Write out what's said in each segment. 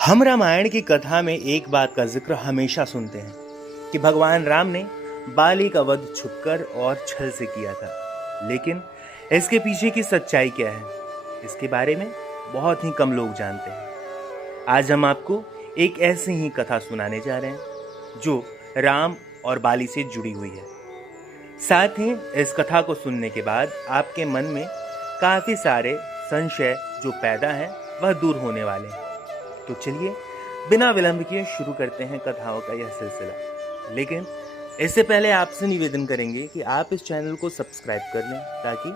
हम रामायण की कथा में एक बात का जिक्र हमेशा सुनते हैं कि भगवान राम ने बाली का वध छुपकर और छल से किया था। लेकिन इसके पीछे की सच्चाई क्या है, इसके बारे में बहुत ही कम लोग जानते हैं। आज हम आपको एक ऐसी ही कथा सुनाने जा रहे हैं जो राम और बाली से जुड़ी हुई है। साथ ही इस कथा को सुनने के बाद आपके मन में काफ़ी सारे संशय जो पैदा हैं वह दूर होने वाले हैं। तो चलिए बिना विलंब किए शुरू करते हैं कथाओं का यह सिलसिला। लेकिन इससे पहले आपसे निवेदन करेंगे कि आप इस चैनल को सब्सक्राइब कर लें ताकि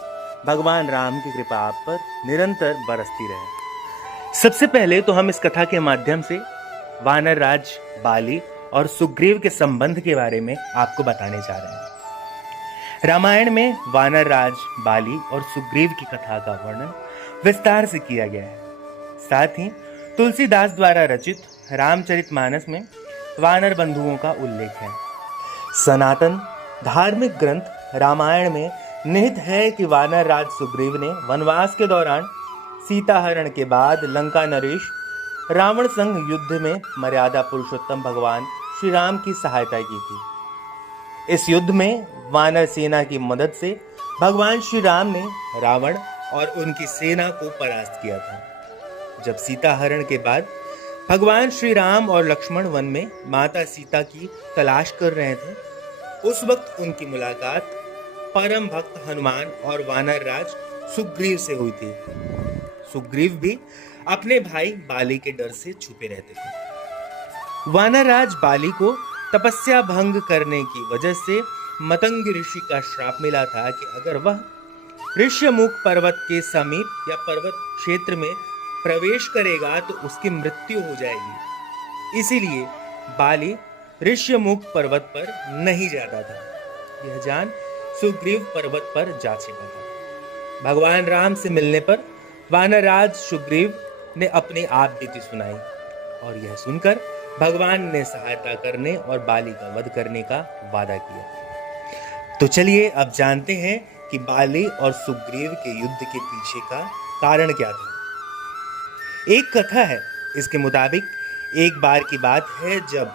भगवान राम की कृपा आप पर निरंतर बरसती रहे। सबसे पहले तो हम इस कथा के माध्यम से वानर राज बाली और सुग्रीव के संबंध के बारे में आपको बताने जा रहे हैं। रामायण में वानर राज बाली और सुग्रीव की कथा का वर्णन विस्तार से किया गया है। साथ ही तुलसीदास द्वारा रचित रामचरितमानस में वानर बंधुओं का उल्लेख है। सनातन धार्मिक ग्रंथ रामायण में निहित है कि वानर राज सुग्रीव ने वनवास के दौरान सीता हरण के बाद लंका नरेश रावण संग युद्ध में मर्यादा पुरुषोत्तम भगवान श्री राम की सहायता की थी। इस युद्ध में वानर सेना की मदद से भगवान श्री राम ने रावण और उनकी सेना को परास्त किया था। जब सीता हरण के बाद भगवान श्री राम और लक्ष्मण वन में माता सीता की तलाश कर रहे थे, उस वक्त उनकी मुलाकात परम भक्त हनुमान और वानर राज सुग्रीव से हुई थी। सुग्रीव भी अपने भाई बाली के डर से छुपे रहते थे। वानर राज बाली को तपस्या भंग करने की वजह से मतंग ऋषि का श्राप मिला था कि अगर वह ऋष्यमुख पर्वत के समीप या पर्वत क्षेत्र में प्रवेश करेगा तो उसकी मृत्यु हो जाएगी। इसीलिए बाली ऋष्यमुख पर्वत पर नहीं जाता था। यह जान सुग्रीव पर्वत पर जा छिपा था। भगवान राम से मिलने पर वानरराज सुग्रीव ने अपनी आप बीती सुनाई और यह सुनकर भगवान ने सहायता करने और बाली का वध करने का वादा किया। तो चलिए अब जानते हैं कि बाली और सुग्रीव के युद्ध के पीछे का कारण क्या था। एक कथा है, इसके मुताबिक एक बार की बात है जब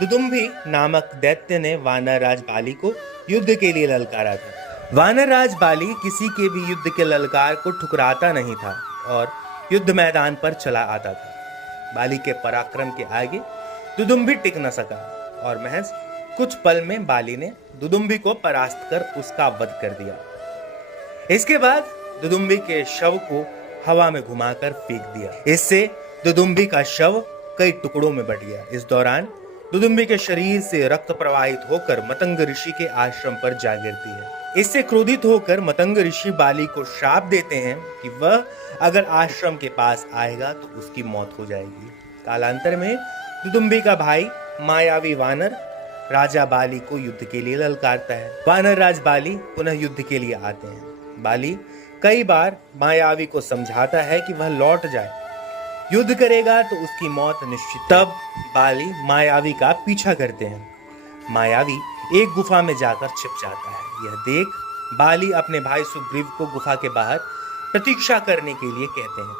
दुदुम्भी नामक दैत्य ने वानरराज बाली को युद्ध के लिए ललकारा था। वानरराज बाली किसी के भी युद्ध के ललकार को ठुकराता नहीं था और युद्ध मैदान पर चला आता था। बाली के पराक्रम के आगे दुदुम्भी टिक न सका और महज कुछ पल में बाली ने दुदुम्भी को परास्त कर उसका वध कर दिया। इसके बाद दुदुम्भी के शव को हवा में घुमाकर फेंक दिया। इससे दुदुम्भी का शव कई टुकड़ों में बट गया। इस दौरान दुदुम्भी के शरीर से रक्त प्रवाहित होकर मतंग ऋषि के आश्रम पर जा गिरती है। इससे क्रोधित होकर मतंग ऋषि बाली को श्राप देते हैं कि वह अगर आश्रम के पास आएगा तो उसकी मौत हो जाएगी। कालांतर में दुदुम्भी का भाई मायावी वानर राजा बाली को युद्ध के लिए ललकारता है। वानर राज बाली पुनः युद्ध के लिए आते हैं। बाली कई बार मायावी को समझाता है कि वह लौट जाए, युद्ध करेगा तो उसकी मौत निश्चित। तब बाली मायावी का पीछा करते हैं। मायावी एक गुफा में जाकर छिप जाता है। यह देख बाली अपने भाई सुग्रीव को गुफा के बाहर प्रतीक्षा करने के लिए कहते हैं।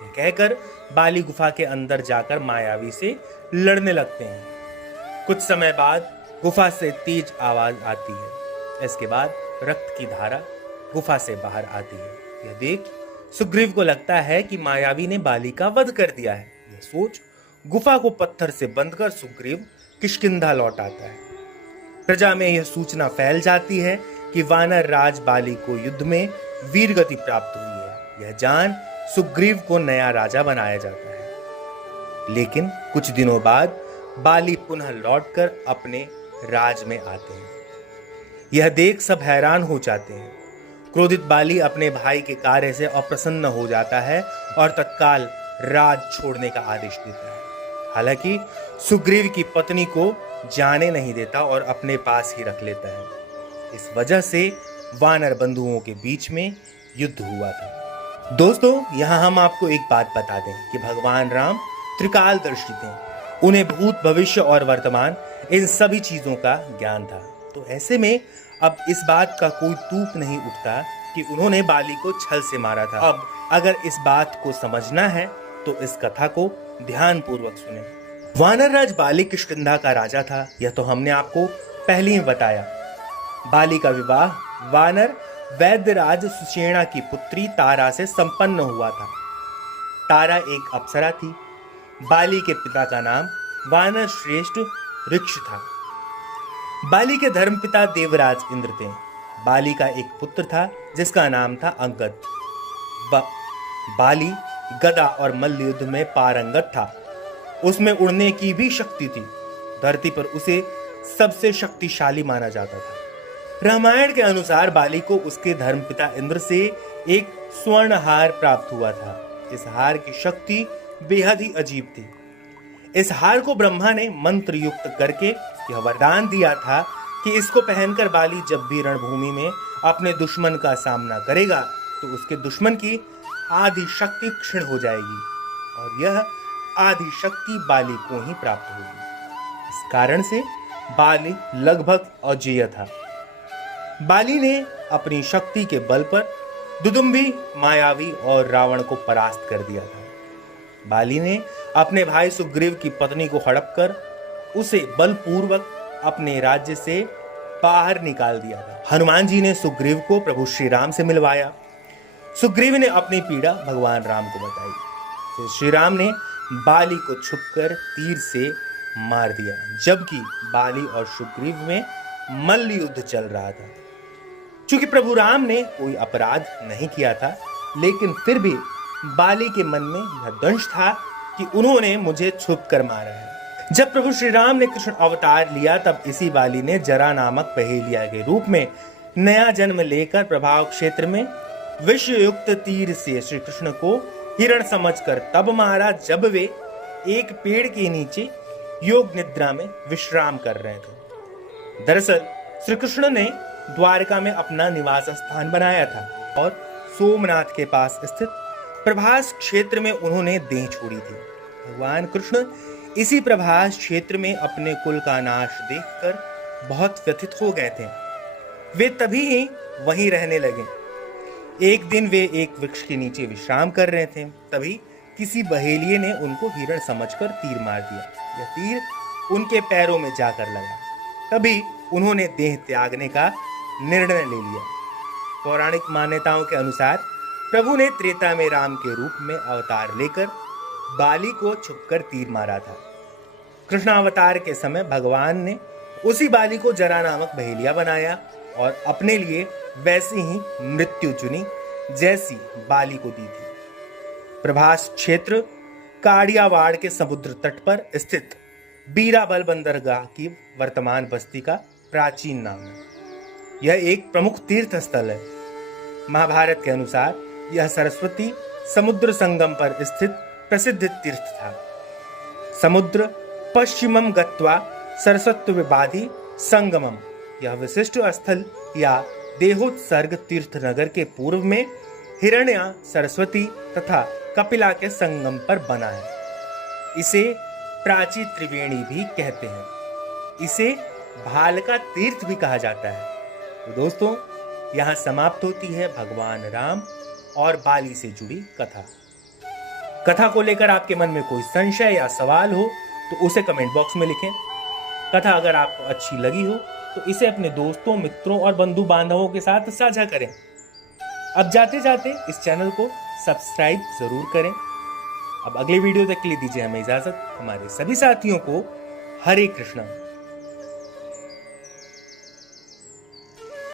यह कहकर बाली गुफा के अंदर जाकर मायावी से लड़ने लगते हैं। कुछ समय बाद गुफा से तेज आवाज आती है। इसके बाद रक्त की धारा गुफा से बाहर आती है। यह देख सुग्रीव को लगता है कि मायावी ने बाली का वध कर दिया है। यह सोच गुफा को पत्थर से बंद कर सुग्रीव किष्किंधा लौट आता है। प्रजा में यह सूचना फैल जाती है कि वानर राज बाली को युद्ध में वीरगति प्राप्त हुई है। यह जान सुग्रीव को नया राजा बनाया जाता है। लेकिन कुछ दिनों बाद बाली पुनः लौटकर अपने राज में आते हैं। यह देख सब हैरान हो जाते हैं। क्रोधित बाली अपने भाई के कार्य से अप्रसन्न हो जाता है और तत्काल राज छोड़ने का आदेश देता है। हालांकि सुग्रीव की पत्नी को जाने नहीं देता और अपने पास ही रख लेता है। इस वजह से वानर बंधुओं के बीच में युद्ध हुआ था। दोस्तों, यहाँ हम आपको एक बात बता दें कि भगवान राम त्रिकालदर्शी थे। उन्हें भूत, भविष्य और वर्तमान इन सभी चीजों का ज्ञान था। तो ऐसे में अब इस बात का कोई तूक नहीं उठता कि उन्होंने बाली को छल से मारा था। अब अगर इस बात को समझना है तो इस कथा को ध्यानपूर्वक सुने। वानर राज बाली किष्किंधा का राजा था, यह तो हमने आपको पहले ही बताया। बाली का विवाह वानर वैद्यराज सुषेणा की पुत्री तारा से संपन्न हुआ था। तारा एक अप्सरा थी। बाली के पिता का नाम वानर श्रेष्ठ ऋक्ष था। बाली के धर्मपिता देवराज इंद्र थे। बाली का एक पुत्र था जिसका नाम था अंगद। बाली गदा और मल्ल युद्ध में पारंगत था। उसमें उड़ने की भी शक्ति थी। धरती पर उसे सबसे शक्तिशाली माना जाता था। रामायण के अनुसार बाली को उसके धर्मपिता इंद्र से एक स्वर्ण हार प्राप्त हुआ था। इस हार की शक्ति बेहद ही अजीब थी। इस हार को ब्रह्मा ने मंत्र युक्त करके यह वरदान दिया था कि इसको पहनकर बाली जब भी रणभूमि में अपने दुश्मन का सामना करेगा तो उसके दुश्मन की आधी शक्ति क्षीण हो जाएगी और यह आधी शक्ति बाली को ही प्राप्त होगी। इस कारण से बाली लगभग अजेय था। बाली ने अपनी शक्ति के बल पर दुदुम्बी, मायावी और रावण को परास्त कर दिया था। बाली ने अपने भाई सुग्रीव की पत्नी को हड़प कर उसे बलपूर्वक अपने राज्य से बाहर निकाल दिया था। हनुमान जी ने सुग्रीव को प्रभु श्री राम से मिलवाया। सुग्रीव ने अपनी पीड़ा भगवान राम को बताई। फिर श्री राम ने बाली को छुपकर तीर से मार दिया, जबकि बाली और सुग्रीव में मल्ल युद्ध चल रहा था। चूंकि प्रभु राम ने कोई अपराध नहीं किया था, लेकिन फिर भी बाली के मन में यह दंश था कि उन्होंने मुझे छुप कर मारा है। जब प्रभु श्री राम ने कृष्ण अवतार लिया तब इसी बाली ने जरा नामक पहेलिया के रूप में नया जन्म लेकर प्रभाव क्षेत्र में विषयुक्त तीर से श्री कृष्ण को हिरण समझकर तब मारा जब वे एक पेड़ के नीचे योग निद्रा में विश्राम कर रहे थे। दरअसल श्री कृष्ण ने द्वारका में अपना निवास स्थान बनाया था और सोमनाथ के पास स्थित प्रभास क्षेत्र में उन्होंने देह छोड़ी थी। भगवान कृष्ण इसी प्रभास क्षेत्र में अपने कुल का नाश देखकर बहुत व्यथित हो गए थे। वे तभी ही वहीं रहने लगे। एक दिन वे एक वृक्ष के नीचे विश्राम कर रहे थे, तभी किसी बहेलिये ने उनको हिरण समझकर तीर मार दिया। यह तीर उनके पैरों में जाकर लगा। तभी उन्होंने देह त्यागने का निर्णय ले लिया। पौराणिक मान्यताओं के अनुसार प्रभु ने त्रेता में राम के रूप में अवतार लेकर बाली को छुपकर तीर मारा था। कृष्णावतार के समय भगवान ने उसी बाली को जरा नामक बहेलिया बनाया और अपने लिए वैसी ही मृत्यु चुनी जैसी बाली को दी थी। प्रभास क्षेत्र काड़ियावाड़ के समुद्र तट पर स्थित बीराबल बंदरगाह की वर्तमान बस्ती का प्राचीन नाम है। यह एक प्रमुख तीर्थ स्थल है। महाभारत के अनुसार यह सरस्वती समुद्र संगम पर स्थित प्रसिद्ध तीर्थ था। समुद्र पश्चिमम गत्वा सरस्वती बाधि संगमम, यह विशिष्ट स्थल या देहोत्सर्ग तीर्थ नगर के पूर्व में हिरण्या, सरस्वती तथा कपिला के संगम पर बना है। इसे प्राची त्रिवेणी भी कहते हैं। इसे भालका तीर्थ भी कहा जाता है। तो दोस्तों, यहाँ समाप्त होती है भगवान राम और बाली से जुड़ी कथा। कथा को लेकर आपके मन में कोई संशय या सवाल हो तो उसे कमेंट बॉक्स में लिखें। कथा अगर आपको अच्छी लगी हो तो इसे अपने दोस्तों, मित्रों और बंधु बांधवों के साथ साझा करें। अब जाते जाते इस चैनल को सब्सक्राइब जरूर करें। अब अगले वीडियो तक के लिए दीजिए हमें इजाजत। हमारे सभी साथियों को हरे कृष्णा।